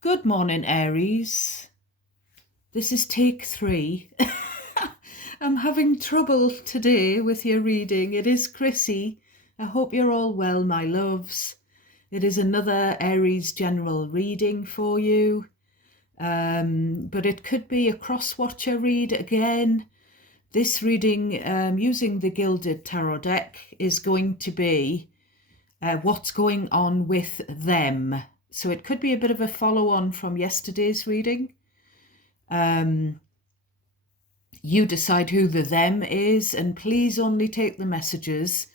Good morning, Aries. This is take 3. I'm having trouble today with your reading. It is Chrissy. I hope you're all well, my loves. It is another Aries general reading for you. But it could be a cross-watcher read again. This reading, using the Gilded Tarot deck, is going to be what's going on with them. So it could be a bit of a follow-on from yesterday's reading. You decide who the them is, and please only take the messages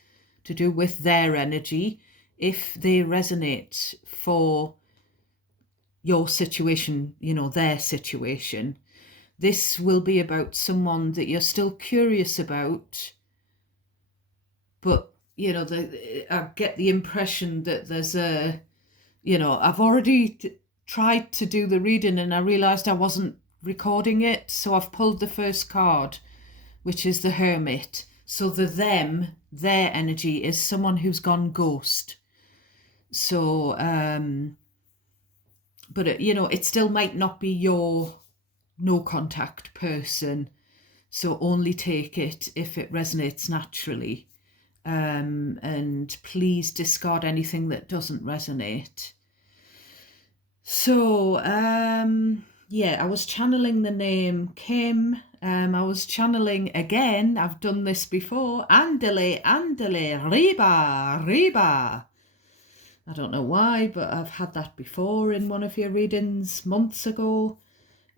to do with their energy if they resonate for your situation, their situation. This will be about someone that you're still curious about, but I get the impression that there's I've already tried to do the reading and I realised I wasn't recording it, so I've pulled the first card, which is the Hermit. So their energy is someone who's gone ghost. So, but it still might not be your no contact person. So only take it if it resonates naturally. And please discard anything that doesn't resonate. So, I was channeling the name Kim. I was channeling again. I've done this before. Andele, Reba, Reba. I don't know why, but I've had that before in one of your readings months ago.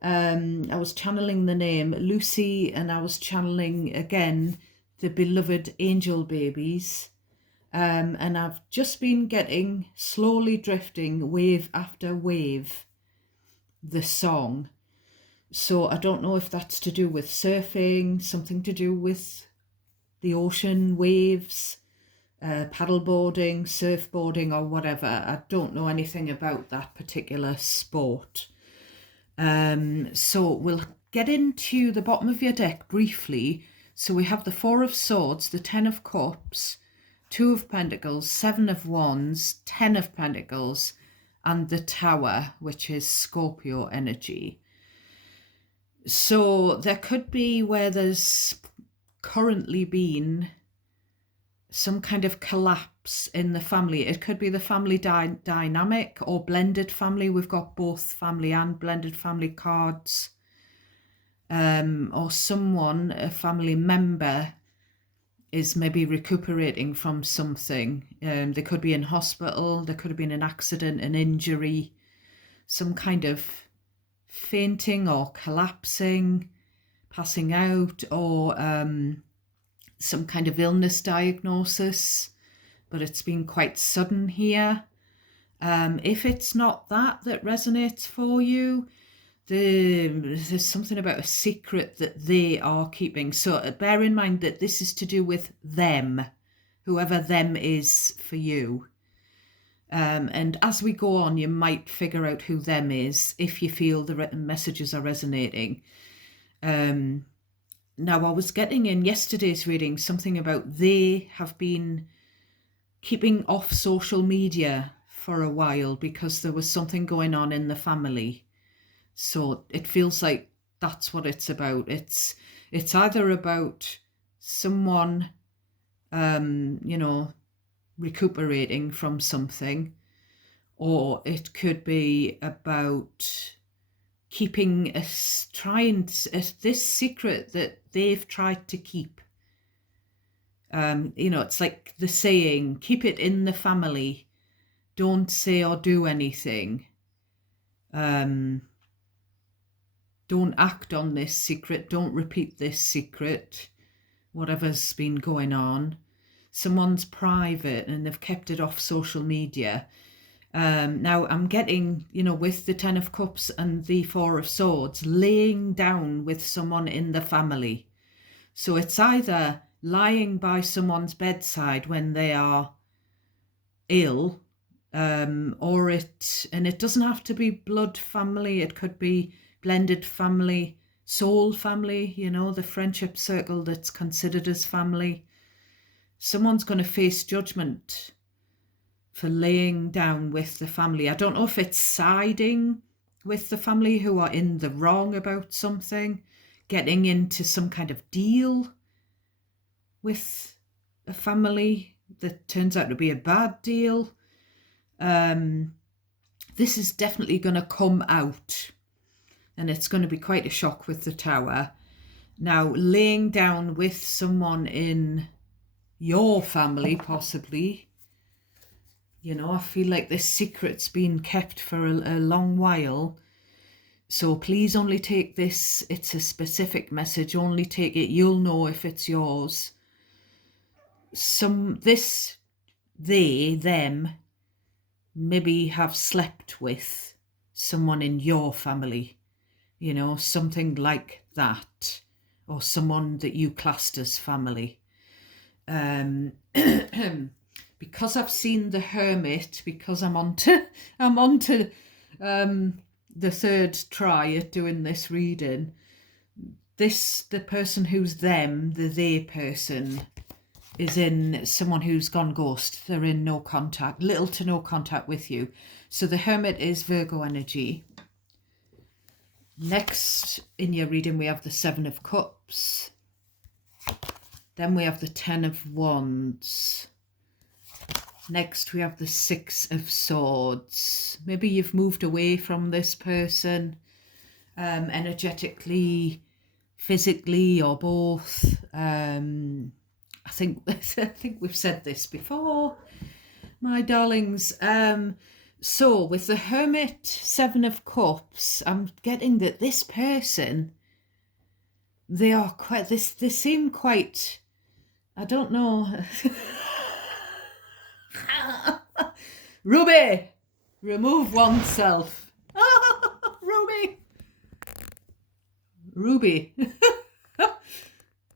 I was channeling the name Lucy, and I was channeling again the beloved angel babies. And I've just been getting slowly drifting wave after wave, the song. So I don't know if that's to do with surfing, something to do with the ocean waves, paddleboarding, surfboarding, or whatever. I don't know anything about that particular sport. So we'll get into the bottom of your deck briefly. So we have the Four of Swords, the Ten of Cups, Two of Pentacles, Seven of Wands, Ten of Pentacles, and the Tower, which is Scorpio energy. So there could be where there's currently been some kind of collapse in the family. It could be the family dynamic or blended family. We've got both family and blended family cards. Or someone, a family member, is maybe recuperating from something. They could be in hospital, there could have been an accident, an injury, some kind of fainting or collapsing, passing out, or some kind of illness diagnosis, but it's been quite sudden here. If it's not that resonates for you, there's something about a secret that they are keeping. So bear in mind that this is to do with them, whoever them is for you. And as we go on, you might figure out who them is if you feel the messages are resonating. Now, I was getting in yesterday's reading something about they have been keeping off social media for a while because there was something going on in the family. So it feels like that's what it's about. It's either about someone, recuperating from something, or it could be about keeping this secret that they've tried to keep. It's like the saying, keep it in the family, don't say or do anything. Don't act on this secret, don't repeat this secret, whatever's been going on. Someone's private and they've kept it off social media. Now I'm getting, with the Ten of Cups and the Four of Swords, laying down with someone in the family. So it's either lying by someone's bedside when they are ill, or it doesn't have to be blood family. It could be blended family, soul family, the friendship circle that's considered as family. Someone's going to face judgment for laying down with the family. I don't know if it's siding with the family who are in the wrong about something, getting into some kind of deal with a family that turns out to be a bad deal. This is definitely going to come out, and it's going to be quite a shock with the Tower. Now, laying down with someone in your family, possibly, I feel like this secret's been kept for a long while. So please only take this, it's a specific message, only take it, you'll know if it's yours. Them, maybe have slept with someone in your family, something like that, or someone that you classed as family. Because I've seen the Hermit, because I'm on to the third try at doing this reading. The person who's them, the they person, is in someone who's gone ghost. They're in no contact, little to no contact with you. So the Hermit is Virgo energy. Next in your reading, we have the Seven of Cups. Then we have the Ten of Wands. Next, we have the Six of Swords. Maybe you've moved away from this person, energetically, physically, or both. I think we've said this before, my darlings. So with the Hermit, Seven of Cups, I'm getting that this person, they seem quite, I don't know. Ruby, remove oneself. Ruby.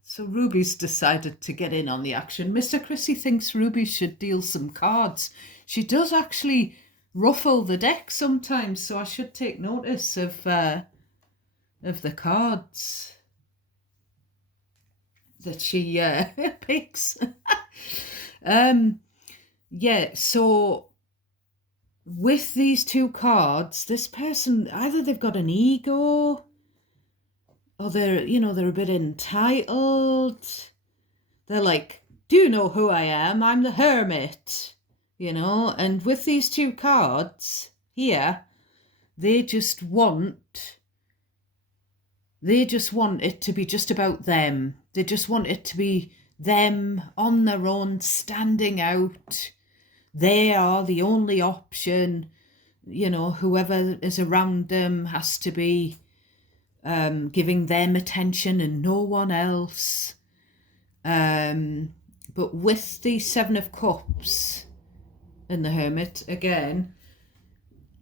So Ruby's decided to get in on the action. Mr. Chrissy thinks Ruby should deal some cards. She does actually ruffle the deck sometimes, so I should take notice of the cards that she picks. Yeah, so with these two cards, this person, either they've got an ego, or they're a bit entitled. They're like, do you know who I am? I'm the Hermit, and with these two cards here, they just want it to be just about them. They just want it to be them on their own, standing out. They are the only option. Whoever is around them has to be giving them attention and no one else. But with the Seven of Cups and the Hermit, again,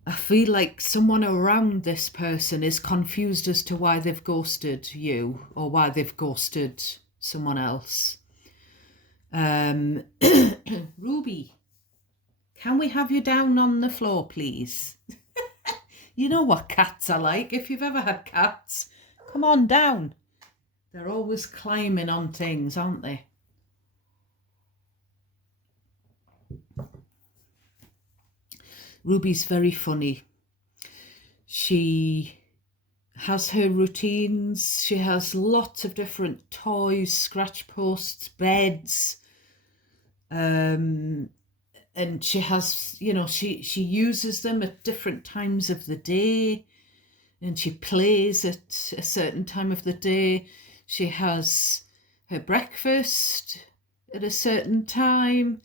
I feel like someone around this person is confused as to why they've ghosted you or why they've ghosted someone else. Ruby, can we have you down on the floor, please? You know what cats are like. If you've ever had cats, come on down. They're always climbing on things, aren't they? Ruby's very funny. She has her routines. She has lots of different toys, scratch posts, beds. And she has, she uses them at different times of the day, and she plays at a certain time of the day. She has her breakfast at a certain time,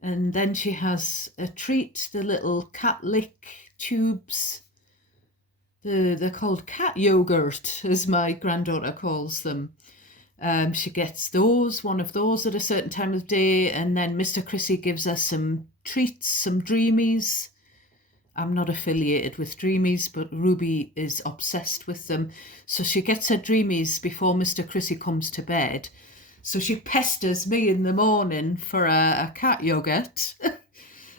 and then she has a treat, the little cat lick tubes. They're called cat yogurt, as my granddaughter calls them. She gets one of those at a certain time of day, and then Mr. Chrissy gives us some treats, some dreamies. I'm not affiliated with dreamies, but Ruby is obsessed with them. So she gets her dreamies before Mr. Chrissy comes to bed. So she pesters me in the morning for a cat yogurt.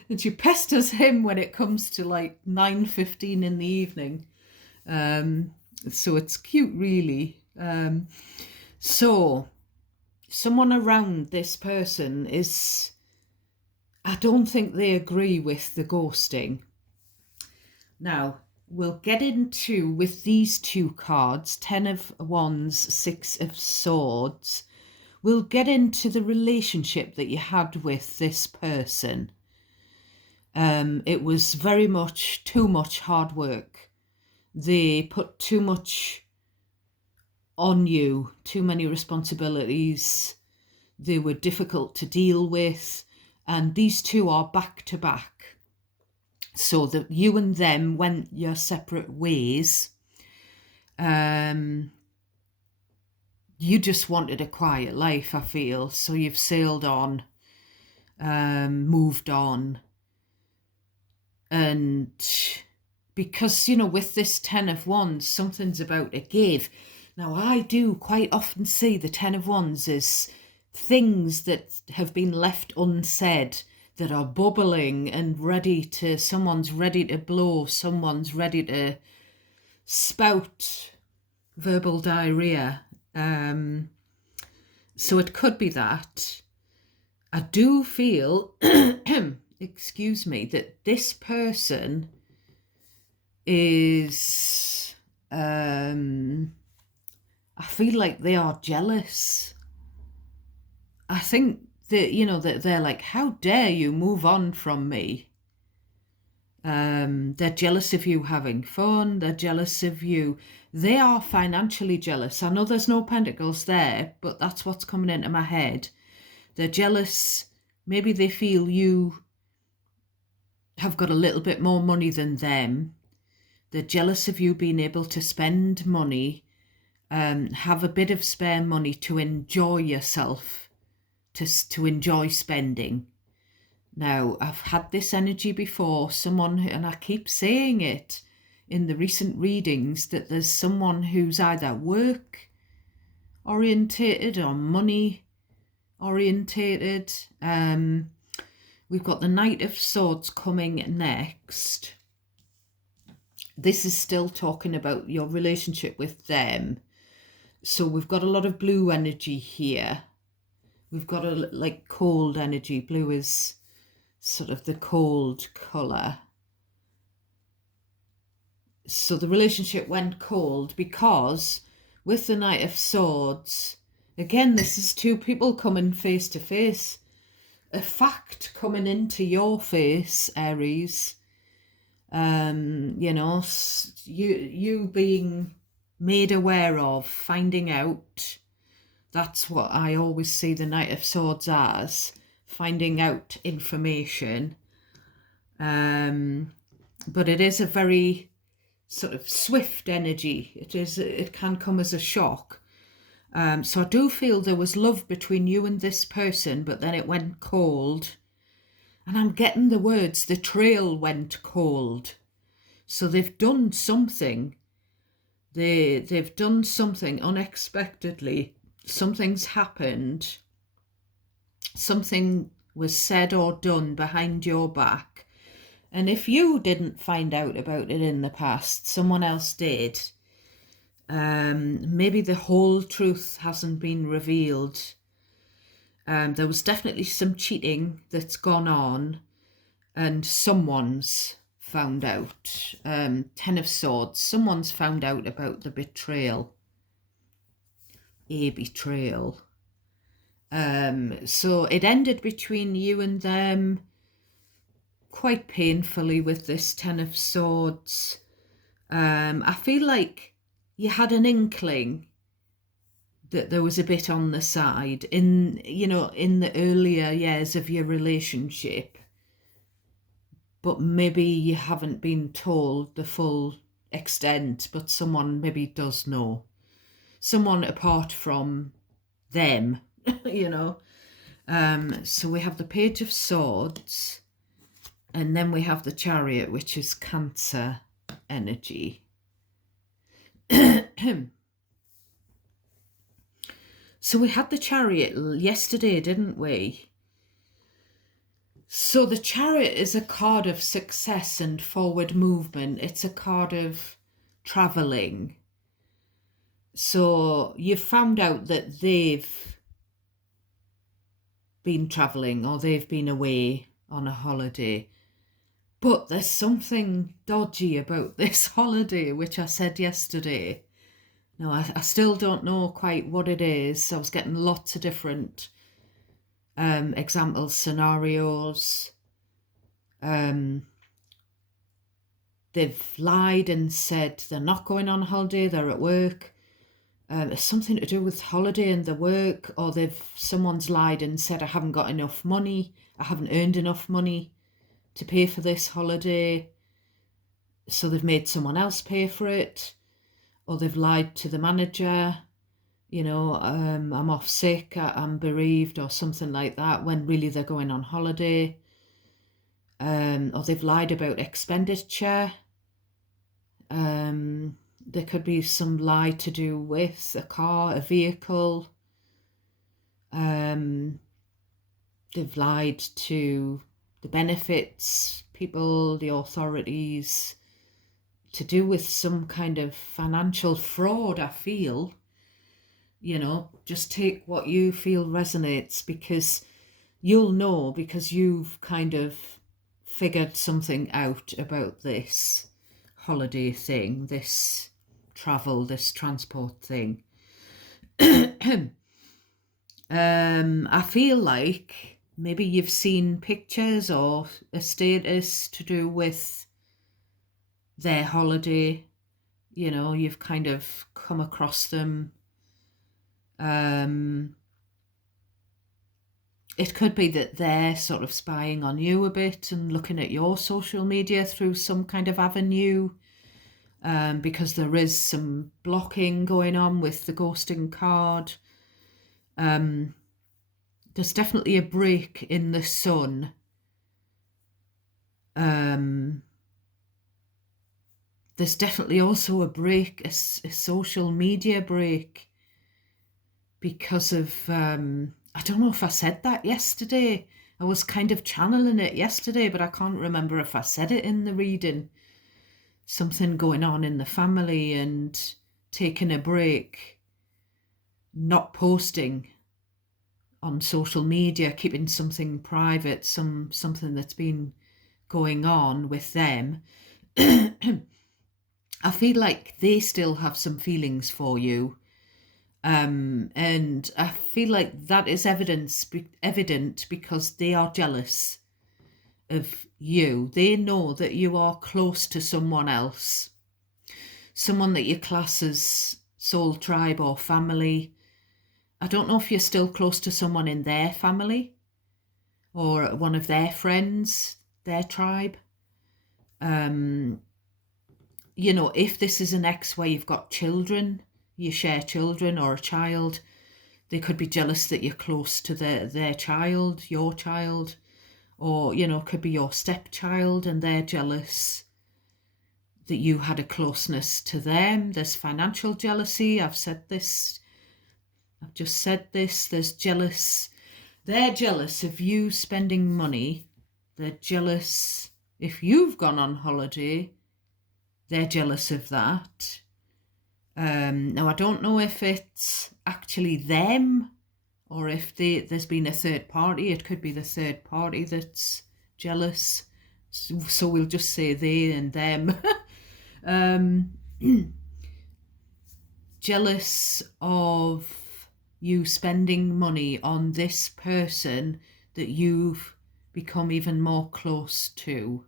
And she pesters him when it comes to like 9:15 in the evening. So it's cute, really. So someone around this person I don't think they agree with the ghosting. Now, we'll get into, with these two cards, Ten of Wands, Six of Swords, we'll get into the relationship that you had with this person. It was very much too much hard work. They put too much on you, too many responsibilities. They were difficult to deal with, and these two are back to back. So that you and them went your separate ways. You just wanted a quiet life, I feel. So you've sailed on, moved on. And because, with this Ten of Wands, something's about to give. Now, I do quite often see the Ten of Wands as things that have been left unsaid, that are bubbling and someone's ready to blow, someone's ready to spout verbal diarrhea. So it could be that. I do feel, excuse me, that this person is, I feel like they are jealous. I think that, that they're like, how dare you move on from me? They're jealous of you having fun. They're jealous of you. They are financially jealous. I know there's no pentacles there, but that's what's coming into my head. They're jealous. Maybe they feel you have got a little bit more money than them. They're jealous of you being able to spend money, have a bit of spare money to enjoy yourself, to enjoy spending. Now, I've had this energy before, and I keep saying it in the recent readings, that there's someone who's either work orientated or money orientated. We've got the Knight of Swords coming next. This is still talking about your relationship with them. So we've got a lot of blue energy here. We've got a cold energy. Blue is sort of the cold colour. So the relationship went cold because with the Knight of Swords, again, this is two people coming face to face. A fact coming into your face, Aries. You being made aware of, finding out. That's what I always see the Knight of Swords as, finding out information. But it is a very sort of swift energy. It can come as a shock. So I do feel there was love between you and this person, but then it went cold. And I'm getting the words, the trail went cold. So they've done something. They've done something unexpectedly. Something's happened. Something was said or done behind your back. And if you didn't find out about it in the past, someone else did. Maybe the whole truth hasn't been revealed. There was definitely some cheating that's gone on, and someone's found out. Ten of Swords, someone's found out about the betrayal. A betrayal. So it ended between you and them quite painfully with this Ten of Swords. I feel like you had an inkling that there was a bit on the side in the earlier years of your relationship, but maybe you haven't been told the full extent, but someone maybe does know. Someone apart from them, So we have the Page of Swords, and then we have the Chariot, which is Cancer energy. So we had the Chariot yesterday, didn't we? So the Chariot is a card of success and forward movement. It's a card of travelling. So you've found out that they've been travelling or they've been away on a holiday. But there's something dodgy about this holiday, which I said yesterday. Now, I still don't know quite what it is. I was getting lots of different examples, scenarios. They've lied and said they're not going on holiday, they're at work. It's something to do with holiday and the work, or someone's lied and said, I haven't got enough money, I haven't earned enough money to pay for this holiday. So they've made someone else pay for it, or they've lied to the manager, I'm off sick, I'm bereaved, or something like that, when really they're going on holiday. Or they've lied about expenditure. There could be some lie to do with a car, a vehicle. They've lied to the benefits people, the authorities, to do with some kind of financial fraud, I feel. Just take what you feel resonates, because you'll know, because you've kind of figured something out about this holiday thing, this travel, this transport thing. I feel like maybe you've seen pictures or a status to do with their holiday. You've kind of come across them. It could be that they're sort of spying on you a bit and looking at your social media through some kind of avenue, because there is some blocking going on with the ghosting card. There's definitely a break in the sun. There's definitely also a break, a social media break, because of, I don't know if I said that yesterday. I was kind of channeling it yesterday, but I can't remember if I said it in the reading. Something going on in the family and taking a break, not posting on social media, keeping something private, something that's been going on with them. I feel like they still have some feelings for you. And I feel like that is evident because they are jealous of you. They know that you are close to someone else, someone that you class as soul tribe or family. I don't know if you're still close to someone in their family or one of their friends, their tribe. If this is an ex where you've got children, you share children or a child, they could be jealous that you're close to their child, your child, or, could be your stepchild and they're jealous that you had a closeness to them. There's financial jealousy. I've just said this. There's jealous. They're jealous of you spending money. They're jealous if you've gone on holiday. They're jealous of that. Now, I don't know if it's actually them or if there's been a third party. It could be the third party that's jealous. So we'll just say they and them. Jealous of you spending money on this person that you've become even more close to.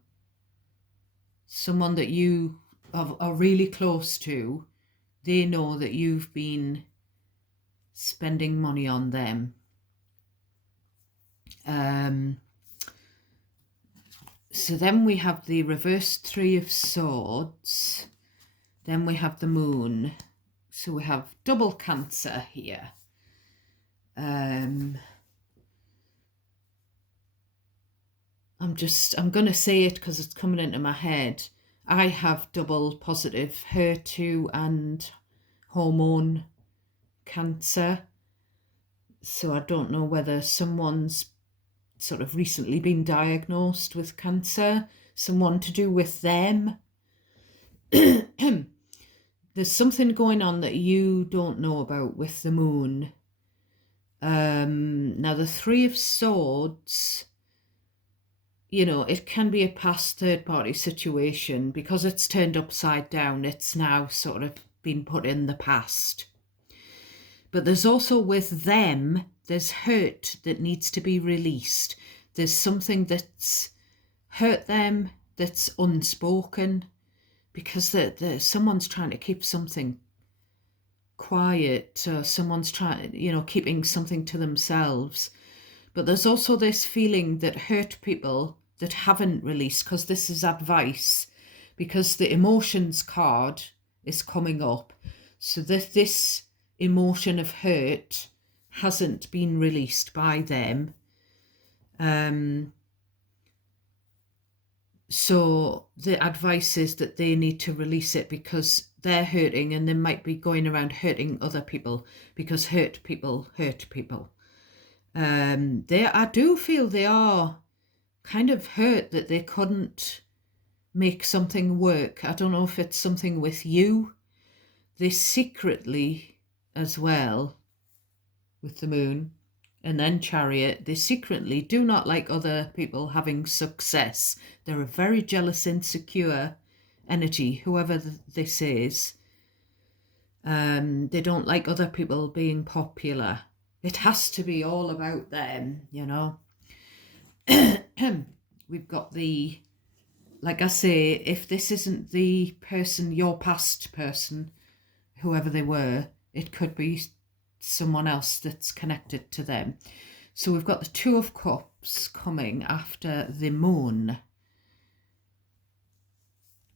Someone that you are really close to, they know that you've been spending money on them. So then we have the reversed Three of Swords. Then we have the Moon. So we have double Cancer here. I'm going to say it because it's coming into my head. I have double positive HER2 and hormone cancer. So I don't know whether someone's sort of recently been diagnosed with cancer, someone to do with them. There's something going on that you don't know about with the Moon. Now the Three of Swords, it can be a past third party situation because it's turned upside down. It's now sort of been put in the past. But there's also with them, there's hurt that needs to be released. There's something that's hurt them that's unspoken because someone's trying to keep something quiet, or someone's trying, keeping something to themselves. But there's also this feeling that hurt people that haven't released, because this is advice, because the emotions card is coming up. So this emotion of hurt hasn't been released by them. So the advice is that they need to release it because they're hurting, and they might be going around hurting other people because hurt people hurt people. I do feel they are kind of hurt that they couldn't make something work. I don't know if it's something with you. They secretly, as well, with the moon and then chariot, they secretly do not like other people having success. They're a very jealous, insecure energy, whoever this is. They don't like other people being popular. It has to be all about them, We've got like I say, if this isn't the person, your past person, whoever they were, it could be someone else that's connected to them. So we've got the Two of Cups coming after the moon.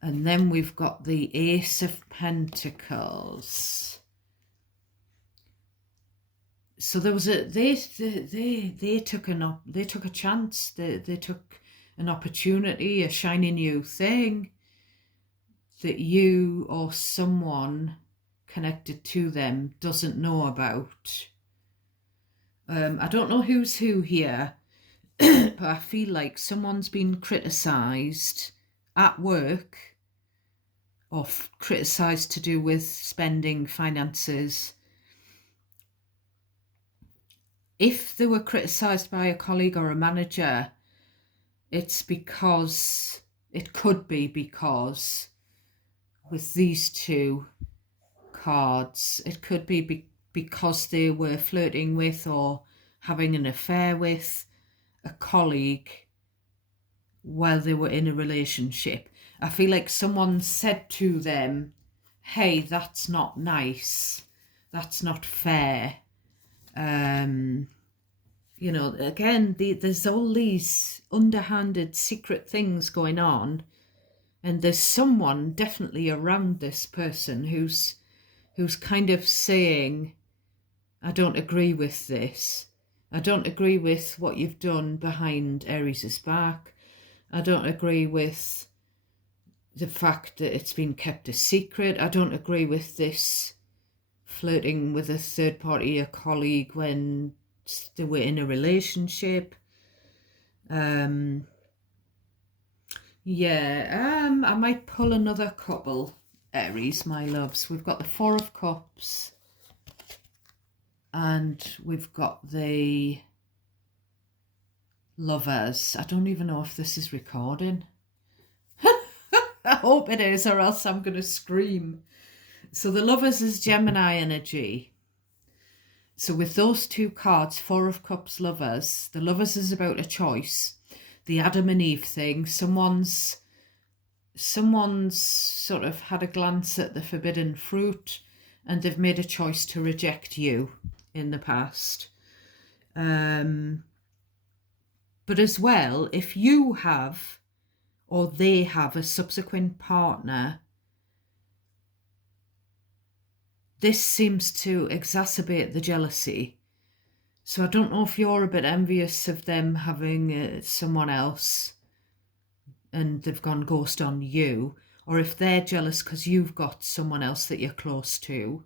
And then we've got the Ace of Pentacles. So there was they took a chance. They took an opportunity, a shiny new thing that you or someone connected to them doesn't know about. I don't know who's who here, but I feel like someone's been criticised at work, or criticised to do with spending, finances. If they were criticised by a colleague or a manager, it could be because with these two cards, it could be because they were flirting with or having an affair with a colleague while they were in a relationship. I feel like someone said to them, hey, that's not nice, that's not fair. Again, there's all these underhanded secret things going on, and there's someone definitely around this person who's kind of saying, I don't agree with this. I don't agree with what you've done behind Aries' back. I don't agree with the fact that it's been kept a secret. I don't agree with this flirting with a third party, a colleague, when they were in a relationship. I might pull another couple, Aries, my loves. We've got the Four of Cups, and we've got the Lovers. I don't even know if this is recording. I hope it is, or else I'm going to scream. So the Lovers is Gemini energy. So with those two cards, Four of Cups, Lovers, the Lovers is about a choice. The Adam and Eve thing. Someone's sort of had a glance at the forbidden fruit, and they've made a choice to reject you in the past. But as well, if you have or they have a subsequent partner, this seems to exacerbate the jealousy. So I don't know if you're a bit envious of them having someone else and they've gone ghost on you, or if they're jealous because you've got someone else that you're close to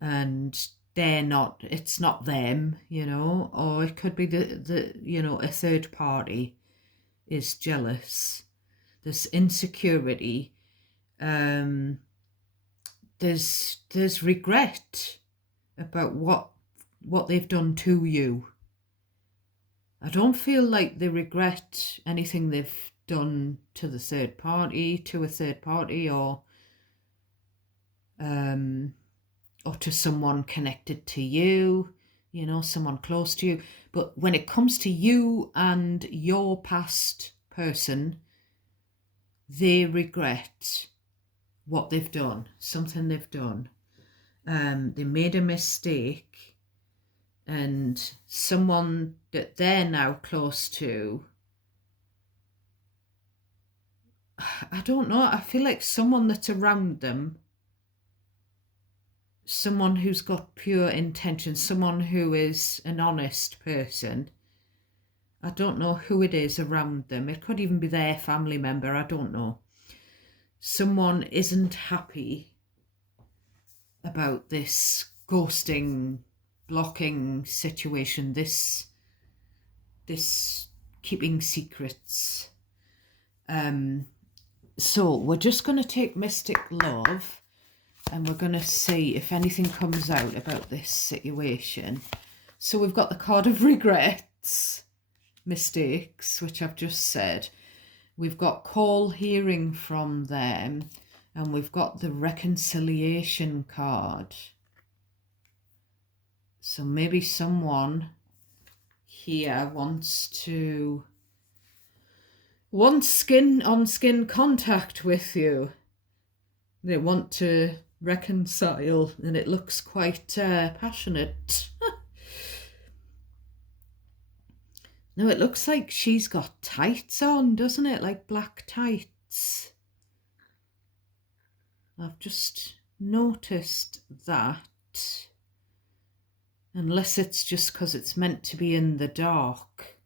and it's not them, or it could be a third party is jealous. There's insecurity. There's regret about what they've done to you. I don't feel like they regret anything they've done to a third party, um, or to someone connected to you, someone close to you. But when it comes to you and your past person, they regret what they've done, something they've done. They made a mistake, and someone that they're now close to, I don't know, I feel like someone that's around them, someone who's got pure intention, someone who is an honest person. I don't know who it is around them. It could even be their family member, I don't know. Someone isn't happy about this ghosting, blocking situation, this keeping secrets. So we're just going to take Mystic Love and we're going to see if anything comes out about this situation. So we've got the card of regrets, mistakes, which I've just said. We've got call, hearing from them, and we've got the reconciliation card. So maybe someone here wants skin-on-skin contact with you. They want to reconcile, and it looks quite passionate. No, it looks like she's got tights on, doesn't it? Like black tights. I've just noticed that. Unless it's just because it's meant to be in the dark.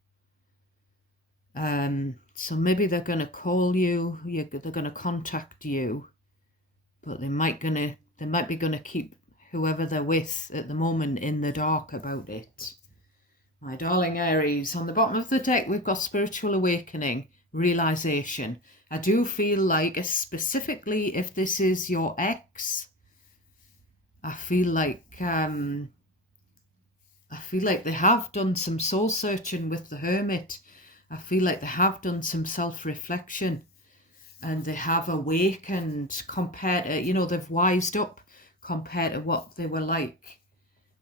So maybe they're going to call you, they're going to contact you, but they might be going to keep whoever they're with at the moment in the dark about it. My darling Aries, on the bottom of the deck we've got spiritual awakening, realization. I do feel like, specifically if this is your ex, I feel like they have done some soul searching with the Hermit. I feel like they have done some self-reflection and they have awakened compared to, they've wised up compared to what they were like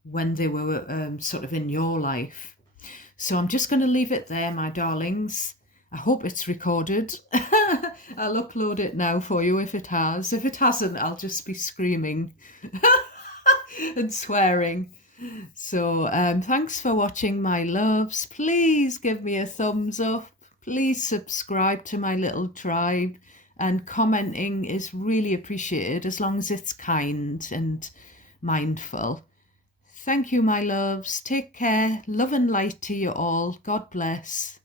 when they were sort of in your life. So I'm just going to leave it there, my darlings. I hope it's recorded. I'll upload it now for you if it has. If it hasn't, I'll just be screaming and swearing. So thanks for watching, my loves. Please give me a thumbs up. Please subscribe to my little tribe, and commenting is really appreciated as long as it's kind and mindful. Thank you, my loves. Take care. Love and light to you all. God bless.